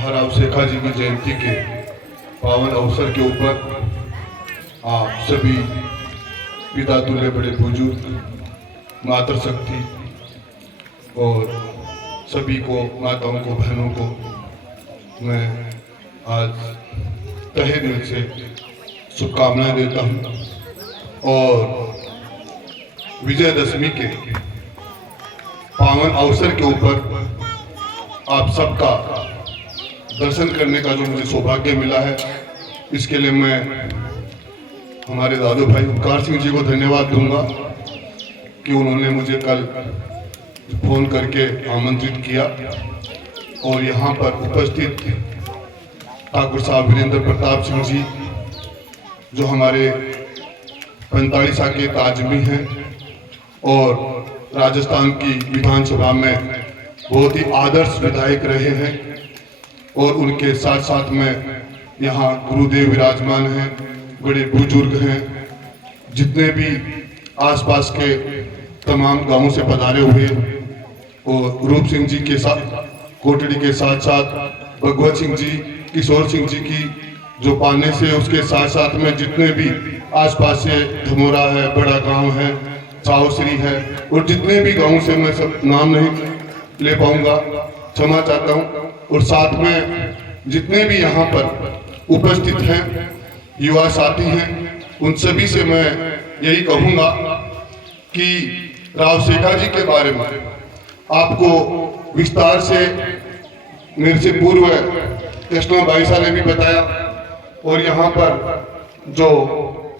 महाराव शेखा जी की जयंती के पावन अवसर के ऊपर आप सभी पिता तुल्य बड़े बुजुर्ग, मातृशक्ति और सभी को, माताओं को, बहनों को मैं आज तहे दिल से शुभकामनाएं देता हूं और विजयदशमी के पावन अवसर के ऊपर आप सबका दर्शन करने का जो मुझे सौभाग्य मिला है, इसके लिए मैं हमारे दादू भाई उपकार सिंह जी को धन्यवाद दूंगा कि उन्होंने मुझे कल फोन करके आमंत्रित किया और यहाँ पर उपस्थित ठाकुर साहब वीरेंद्र प्रताप सिंह जी जो हमारे 45 के ताजमी हैं और राजस्थान की विधानसभा में बहुत ही आदर्श विधायक रहे हैं, और उनके साथ साथ में यहाँ गुरुदेव विराजमान हैं, बड़े बुजुर्ग हैं, जितने भी आसपास के तमाम गांवों से पधारे हुए, और रूप सिंह जी के साथ कोटड़ी के साथ साथ भगवत सिंह जी, किशोर सिंह जी की जो पाने से, उसके साथ साथ में जितने भी आसपास से धमोरा है, बड़ा गांव है, सावश्री है, और जितने भी गांवों से मैं सब नाम नहीं ले पाऊंगा, क्षमा चाहता हूं। और साथ में जितने भी यहाँ पर उपस्थित हैं युवा साथी हैं, उन सभी से मैं यही कहूंगा कि राव शेखा जी के बारे में आपको विस्तार से मेरे से पूर्व कृष्णा भाई साहब ने भी बताया, और यहाँ पर जो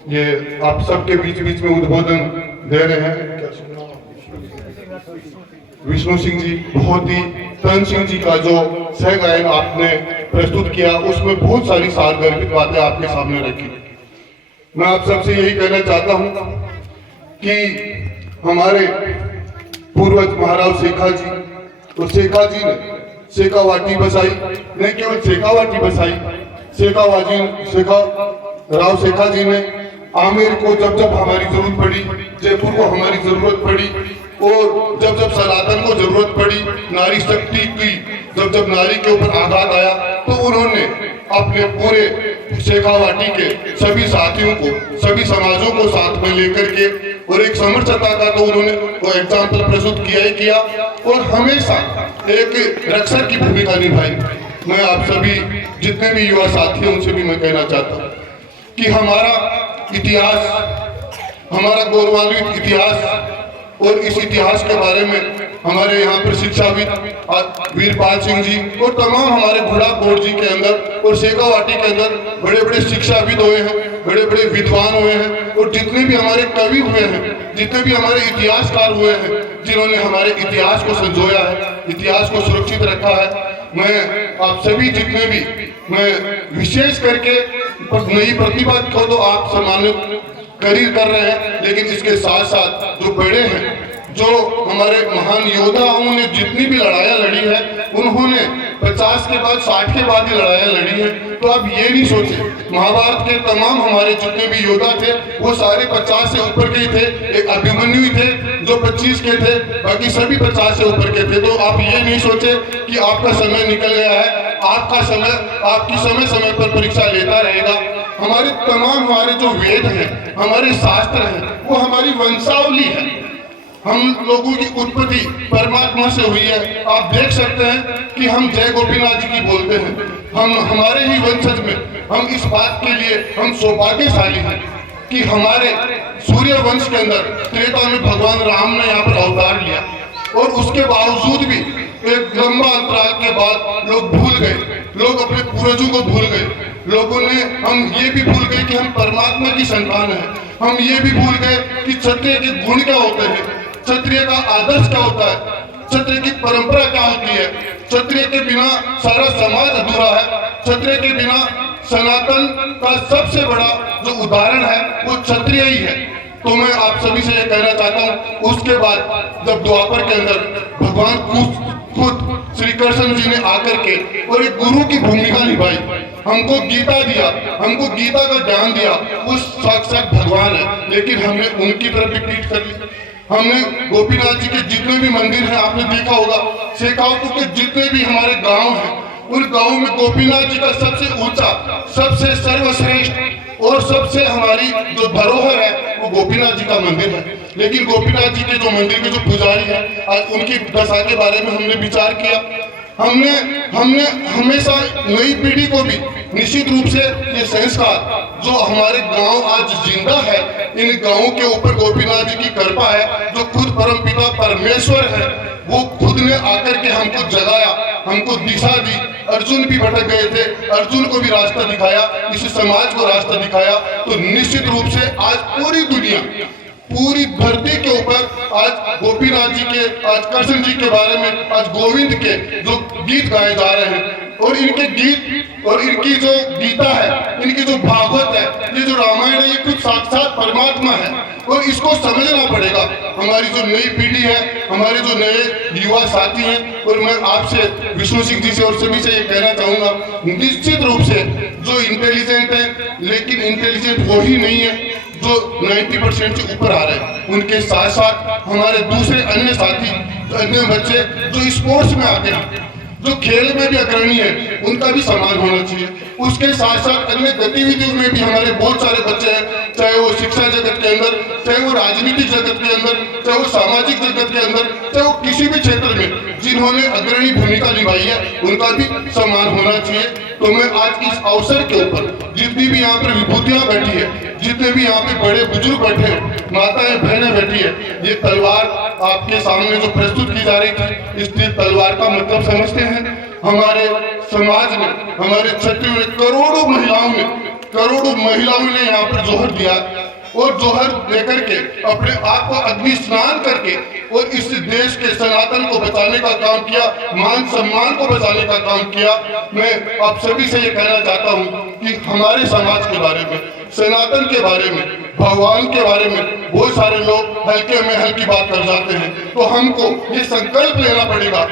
ये आप सबके बीच बीच में उद्बोधन दे रहे हैं विष्णु सिंह जी, बहुत ही तन सिंह जी का जो सह गायन आपने प्रस्तुत किया, उसमें बहुत सारी सारगर्भित बातें आपके सामने रखी। मैं आप सबसे यही कहना चाहता हूं कि हमारे पूर्वज महाराव शेखा जी, और शेखा जी ने शेखावाटी बसाई, नहीं केवल शेखावाटी बसाई, राव शेखा जी ने आमेर को जब जब हमारी जरूरत पड़ी, जयपुर को हमारी जरूरत पड़ी, और जब जब सनातन को जरूरत पड़ी, नारी शक्ति की जब जब नारी के ऊपर आघात आया, तो उन्होंने अपने पूरे शेखावाटी के सभी साथियों को, सभी समाजों को साथ में लेकर के, और एक समर्थता का तो उन्होंने वो एग्जाम्पल प्रस्तुत किया ही किया, और हमेशा एक रक्षक की भूमिका निभाई। मैं आप सभी जितने भी युवा साथी हैं उनसे भी मैं कहना चाहता हूँ कि हमारा इतिहास, हमारा गौरवान्वित इतिहास, और इस इतिहास के बारे में हमारे यहाँ पर शिक्षाविद वीरपाल सिंह जी और तमाम हमारे घोड़ा कोट जी के अंदर और शेखावाटी के अंदर बड़े बड़े शिक्षाविद हुए हैं, बड़े बड़े विद्वान हुए हैं, और जितने भी हमारे कवि हुए हैं, जितने भी हमारे इतिहासकार हुए हैं, जिन्होंने हमारे इतिहास को संजोया है, इतिहास को सुरक्षित रखा है, मैं आप सभी जितने भी, मैं विशेष करके नई प्रतिभा को तो आप सम्मानित कर रहे हैं, लेकिन इसके साथ साथ जो बड़े हैं, जो हमारे महान योद्धाओं ने जितनी भी लड़ाइयाँ लड़ी है, उन्होंने 50 के बाद 60 के बाद ही लड़ाइयाँ लड़ी है। तो आप ये नहीं सोचे, महाभारत के तमाम हमारे जितने भी योद्धा थे वो सारे 50 से ऊपर के ही थे, एक अभिमन्यु ही थे जो 25 के थे, बाकी सभी 50 से ऊपर के थे। तो आप ये नहीं सोचे कि आपका समय निकल गया है, आपका समय, आपकी समय समय पर परीक्षा लेता रहेगा। हमारे तमाम, हमारे जो वेद हैं, हमारे शास्त्र हैं, वो हमारी वंशावली है, हम लोगों की उत्पत्ति परमात्मा से हुई है। आप देख सकते हैं कि हम जय गोपीनाथ जी की बोलते हैं, हम हमारे ही वंशज में, हम इस बात के लिए हम सौभाग्यशाली हैं कि हमारे सूर्य वंश के अंदर त्रेता में भगवान राम ने यहाँ पर अवतार लिया, और उसके बावजूद भी एक लंबा अंतराल के बाद लोग भूल गए, लोग अपने पूर्वजों को भूल गए, लोगों ने, हम ये भी भूल गए कि हम परमात्मा की संतान है, हम ये भी भूल गए कि क्षत्रिय के गुण क्या होते हैं, क्षत्रिय का आदर्श क्या होता है, क्षत्रिय की परंपरा क्या होती है, क्षत्रिय के बिना सारा समाज अधूरा है, क्षत्रिय के बिना सनातन का सबसे बड़ा जो उदाहरण है वो क्षत्रिय ही है। तो मैं आप सभी से ये कहना चाहता हूँ, उसके बाद जब द्वापर के अंदर भगवान खुद श्री कृष्ण जी ने आकर के और एक गुरु की भूमिका निभाई, हमको गीता दिया, हमको गीता का ज्ञान दिया, वो साक्षात भगवान है, लेकिन हमने उनकी तरफ भी पीठ कर ली। हमने गोपीनाथ जी के जितने भी मंदिर हैं आपने देखा होगा, शेखावटी के जितने भी हमारे गांव हैं उन गांव में गोपीनाथ जी का सबसे ऊंचा, सबसे सर्वश्रेष्ठ और सबसे हमारी जो धरोहर है वो गोपीनाथ जी का मंदिर है। लेकिन गोपीनाथ जी के जो मंदिर के जो पुजारी हैं, आज उनकी दशा के बारे में हमने विचार किया। हमने हमेशा नई पीढ़ी को भी निश्चित रूप से ये संस्कार जो हमारे गांव आज जिंदा है, इन गांवों के ऊपर गोपीनाथ जी की कृपा है, जो खुद परमपिता परमेश्वर है, वो खुद ने आकर के हमको जगाया, हमको दिशा दी। अर्जुन भी भटक गए थे, अर्जुन को भी रास्ता दिखाया, इस समाज को रास्ता दिखाया। तो निश्चित रूप से आज पूरी दुनिया, पूरी धरती के ऊपर आज गोपीनाथ जी के, आज कृष्ण जी के बारे में, आज गोविंद के जो गीत गाए जा रहे हैं, और इनके गीत और इनकी जो गीता है, इनकी जो भागवत है, ये जो रामायण है, ये खुद साक्षात परमात्मा है। और इसको समझना पड़ेगा हमारी जो नई पीढ़ी है, हमारे जो नए युवा साथी हैं। और मैं आपसे, विष्णु सिंह जी से और सभी से ये कहना चाहूंगा, निश्चित रूप से जो इंटेलिजेंट है, लेकिन इंटेलिजेंट वो ही नहीं है जो 90% से ऊपर आ रहे हैं। उनके साथ साथ हमारे दूसरे अन्य साथी, अन्य बच्चे जो स्पोर्ट्स में आते हैं, जो खेल में भी अग्रणी है, उनका भी सम्मान होना चाहिए। उसके साथ साथ अन्य गतिविधियों में भी हमारे बहुत सारे बच्चे हैं, चाहे वो शिक्षा जगत के अंदर, चाहे वो राजनीतिक जगत के अंदर, चाहे वो सामाजिक जगत के अंदर, चाहे वो किसी भी क्षेत्र में जिन्होंने अग्रणी भूमिका निभाई है, उनका भी सम्मान होना चाहिए। तो मैं आज इस अवसर के ऊपर जितनी भी यहाँ पर विभूतियां बैठी है, जितने भी यहाँ पे बड़े बुजुर्ग बैठे हैं, माताएं बहनें बैठी है, ये तलवार आपके सामने जो प्रस्तुत की जा रही थी, इस तलवार का मतलब समझते हैं। हमारे समाज ने, हमारे क्षत्रियों ने, करोड़ों महिलाओं ने यहाँ पर जोहर दिया, और जोहर देकर के अपने आप को अग्नि स्नान करके और इस देश के सनातन को बचाने का काम किया, मान सम्मान को बचाने का काम किया। मैं आप सभी से ये कहना चाहता हूँ कि हमारे समाज के बारे में, सनातन के बारे में, भगवान के बारे में बहुत सारे लोग हल्के में हल्की बात कर जाते हैं। तो हमको ये संकल्प लेना पड़ेगा,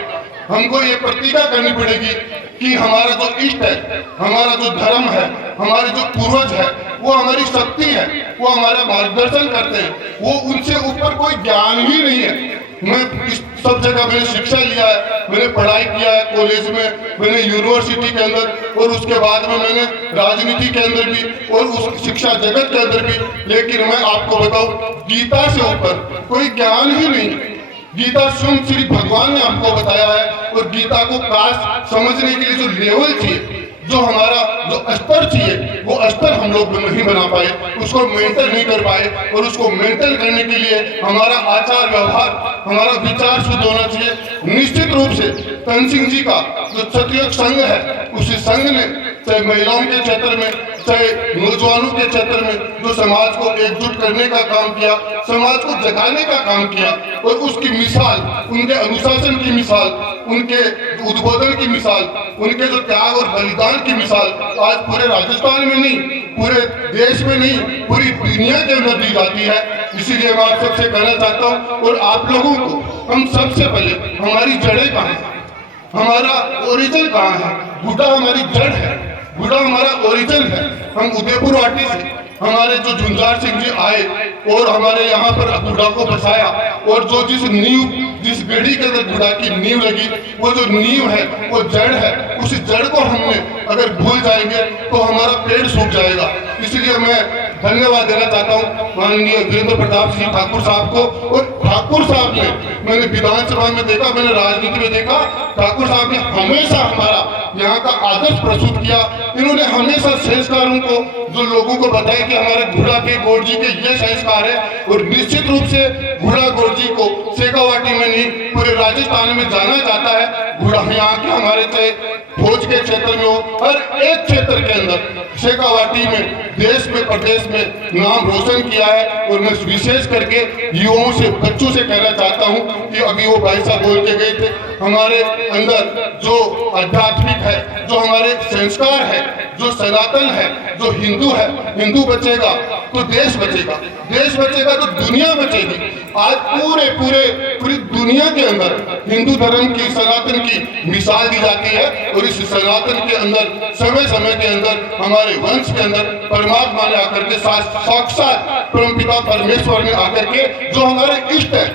हमको ये प्रतिज्ञा करनी पड़ेगी कि हमारा जो इष्ट है, हमारा जो धर्म है, हमारे जो पूर्वज है, वो हमारी शक्ति है, वो हमारा मार्गदर्शन करते हैं, वो उनसे ऊपर कोई ज्ञान ही नहीं है। मैं इस सब जगह मैंने शिक्षा लिया है, मैंने पढ़ाई किया है, कॉलेज में, मैंने यूनिवर्सिटी के अंदर, और उसके बाद में मैंने राजनीति के अंदर भी, और उस शिक्षा जगत के अंदर भी। लेकिन मैं आपको बताऊं, गीता से ऊपर कोई ज्ञान ही नहीं। गीता स्वयं श्री भगवान ने आपको बताया है, और गीता को खास समझने के लिए जो लेवल चाहिए, जो हमारा जो स्तर चाहिए, वो स्तर हम लोग नहीं बना पाए, उसको मेंटेन नहीं कर पाए। और उसको मेंटेन करने के लिए हमारा आचार व्यवहार, हमारा विचार शुद्ध होना चाहिए। निश्चित रूप से तन सिंह जी का जो क्षत्रिय संघ है, उस संघ ने चाहे महिलाओं के क्षेत्र में, चाहे नौजवानों के क्षेत्र में, जो समाज को एकजुट करने का काम किया, समाज को जगाने का काम किया, और उसकी मिसाल, उनके अनुशासन की मिसाल, उनके उद्बोधन की मिसाल, उनके जो त्याग और बलिदान की मिसाल आज पूरे राजस्थान में नहीं, पूरे देश में नहीं, पूरी दुनिया के अंदर दी जाती है। इसीलिए मैं आप सबसे कहना चाहता हूँ, और आप लोगों को, हम सबसे पहले हमारी जड़ें कहाँ हैं, हमारा ओरिजिन कहाँ है। बूढ़ा हमारी जड़ है, बूढ़ा हमारा ओरिजिन है। हम उदयपुर वाटी से, हमारे जो झुंझार सिंह जी आए और हमारे यहाँ पर बूढ़ा को बसाया, और जो जिस नींव, जिस गढ़ी के अंदर बूढ़ा की नींव लगी, वो जो नींव है, वो जड़ है, उस जड़ को हमने अगर भूल जाएंगे तो हमारा पेड़ सूख जाएगा। इसलिए मैं धन्यवाद देना चाहता हूँ माननीय वीरेंद्र प्रताप सिंह ठाकुर साहब को। और ठाकुर साहब ने, मैंने विधानसभा में देखा, मैंने राजनीति में देखा, ठाकुर साहब ने हमेशा हमारा यहाँ का आदर्श प्रस्तुत किया। इन्होंने हमेशा संस्कारों को, जो लोगों को बताया कि हमारे घुड़ा के गौड़ जी के ये संस्कार है, और निश्चित रूप से घुड़ा गौड़ जी को शेखावाटी में नहीं, पूरे राजस्थान में जाना जाता है। घुड़ा यहाँ के हमारे चाहे फौज के क्षेत्र में हो, हर एक क्षेत्र के अंदर शेखावाटी में, देश में, प्रदेश में नाम रोशन किया है। और मैं विशेष करके युवाओं से, बच्चों से कहना चाहता हूँ कि अभी वो भाई साहब बोल के गए थे, हमारे अंदर जो आध्यात्मिक है, जो हमारे संस्कार है, जो सनातन है, जो हिंदू है, हिंदू बचेगा तो देश बचेगा, देश बचेगा तो दुनिया बचेगी। आज पूरी दुनिया के अंदर हिंदू धर्म की, सनातन की मिसाल दी जाती है। और इस सनातन के अंदर समय समय के अंदर हमारे वंश के अंदर परमात्मा ने आकर के, साक्षात परमपिता परमेश्वर ने आकर के, जो हमारे इष्ट है,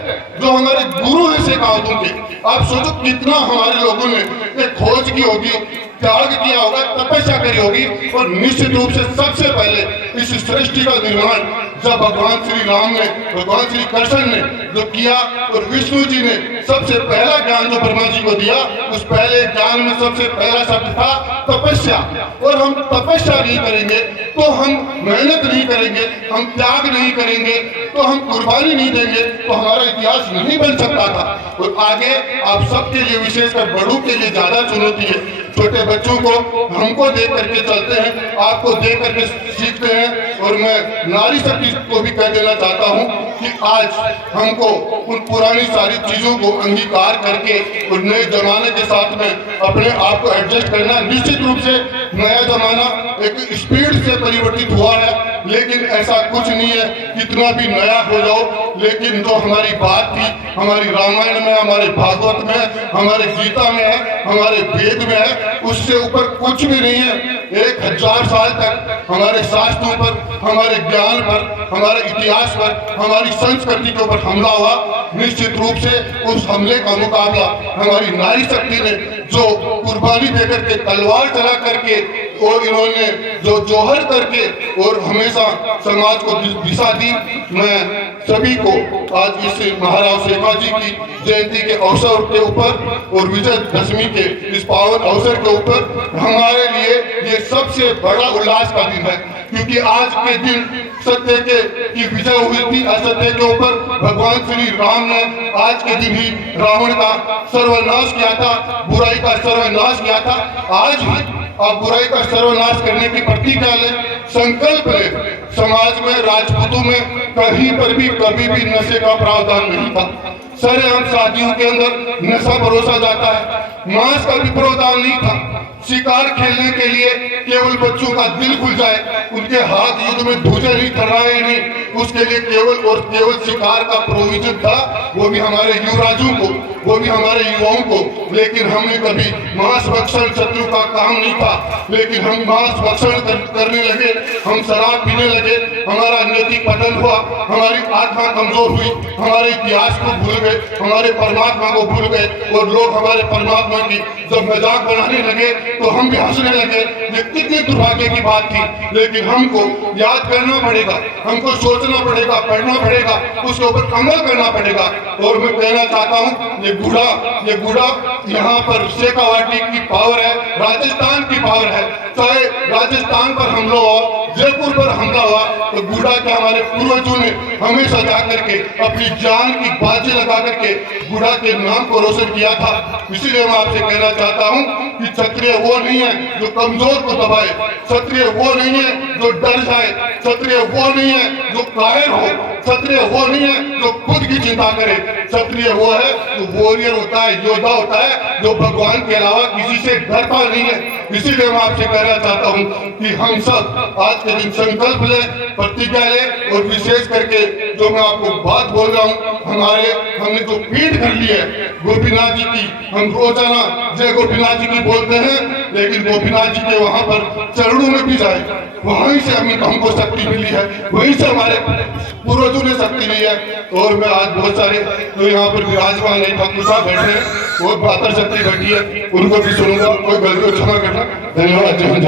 जो हमारे गुरु है शेखावतों के, आप सोचो कितना हमारे लोगों ने एक खोज की होगी, त्याग किया होगा, तपस्या करी होगी। और निश्चित रूप से सबसे पहले इस सृष्टि का निर्माण जब भगवान श्री राम ने, भगवान श्री कृष्ण ने जो किया, और विष्णु जी ने सबसे पहला ज्ञान जो ब्रह्मा जी को दिया, उस पहले ज्ञान में सबसे पहला शब्द था तपस्या। और हम तपस्या नहीं करेंगे तो हम मेहनत नहीं करेंगे, हम त्याग नहीं करेंगे तो हम कुर्बानी नहीं देंगे तो हमारा इतिहास नहीं बन सकता था। और आगे आप सबके लिए, विशेषकर बड़ों के लिए ज्यादा चुनौती है। छोटे बच्चों को हमको देख करके चलते हैं, आपको देख करके सीखते हैं। और मैं नारी शक्ति को भी कह देना चाहता हूँ कि आज हमको उन पुरानी सारी चीजों को अंगीकार करके और नए जमाने के साथ में अपने आप को एडजस्ट करना। निश्चित रूप से नया जमाना एक स्पीड से परिवर्तित हुआ है, लेकिन ऐसा कुछ नहीं है कितना भी नया हो जाओ, लेकिन जो हमारी बात थी हमारी रामायण में, हमारे भागवत में, हमारे गीता में है, हमारे वेद में है, उससे ऊपर कुछ भी नहीं है। 1000 साल तक हमारे शास्त्रों पर, हमारे ज्ञान पर, हमारे इतिहास पर, हमारी संस्कृति के ऊपर हमला हुआ। निश्चित रूप से उस हमले का मुकाबला हमारी नारी शक्ति ने जो कुर्बानी देकर के, तलवार चला करके, और इन्होंने जो जोहर करके और हमेशा समाज को दिशा दी। मैं सभी को आज इस महाराज शेखा जी की जयंती के अवसर के ऊपर और विजयदशमी के इस पावन अवसर के ऊपर हमारे लिए ये सबसे बड़ा उल्लास का दिन है, क्योंकि आज के दिन सत्य की विजय हुई थी असत्य के ऊपर। भगवान श्री राम ने आज के दिन ही रावण का सर्वनाश किया था, बुराई का सर्वनाश किया था। आज भी आप बुराई का सर्वनाश करने की प्रतिज्ञा ले, संकल्प ले। समाज में, राजपूतों में कहीं पर भी कभी भी नशे का प्रावधान नहीं था। सरेआम शादियों के अंदर नशा परोसा जाता है, मांस का भी प्रावधान नहीं था। शिकार खेलने के लिए केवल बच्चों का दिल खुल जाए, उनके हाथ युद्ध में ध्वजा नहीं थर्राए नहीं, उसके लिए केवल और केवल शिकार का प्रोविजन था, वो भी हमारे युवराजों को, वो भी हमारे युवाओं को। लेकिन हमने कभी मांस भक्षण शत्रु का काम नहीं था, लेकिन हम मांस भक्षण करने लगे, हम शराब पीने लगे, हमारा नैतिक पतन हुआ, हमारी आत्मा कमजोर हुई, हमारे इतिहास को भूल गए, हमारे परमात्मा को भूल गए। और लोग हमारे परमात्मा की जब मजाक बनाने लगे तो हम भी हंसने लगे। ये कितनी दुर्भाग्य की बात थी, लेकिन हमको याद करना पड़ेगा, हमको सोचना पड़ेगा, पढ़ना पड़ेगा, उसके ऊपर अमल करना पड़ेगा। और मैं कहना चाहता हूँ ये गुड़ा यहाँ पर शेखावाटी की पावर है, राजस्थान की पावर है। चाहे राजस्थान पर हमला हुआ, जयपुर पर हमला हुआ, तो गुड़ा के हमारे पूर्वजों ने हमेशा जाकर के अपनी जान की बाजी लगा करके गुड़ा के नाम को रोशन किया था। इसीलिए मैं आपसे कहना चाहता हूँ कि क्षत्रिय वो नहीं है जो कमजोर को दबाए, क्षत्रिय वो नहीं है जो डर जाए, क्षत्रिय वो नहीं है जो कायर हो, क्षत्रिय वो नहीं है जो खुद की चिंता करे। क्षत्रिय वो है जो वॉरियर होता है, योद्धा होता है, जो भगवान के अलावा किसी से डरता नहीं है। इसीलिए मैं आपसे कहना चाहता हूँ कि हम सब आज के दिन संकल्प ले, प्रतिज्ञा ले। और विशेष करके जो मैं आपको बात बोल रहा हूँ, हमने जो पीठ कर ली है गोपीनाथ जी की, हम रोजाना जय गोपीनाथ जी की बोलते हैं, लेकिन गोपीनाथ जी के वहां पर चरणों में भी जाए, वहीं से हमको शक्ति मिली है, वहीं से हमारे पूर्वजों ने शक्ति ली है। और मैं आज बहुत सारे जो यहाँ पर विराजमान है, ठाकुर साहब बैठे हैं, बहुत बहादुर शक्ति बैठी है, उनको भी सुनूंगा, कोई गलती क्षमा करना। धन्यवाद। जय हिंद।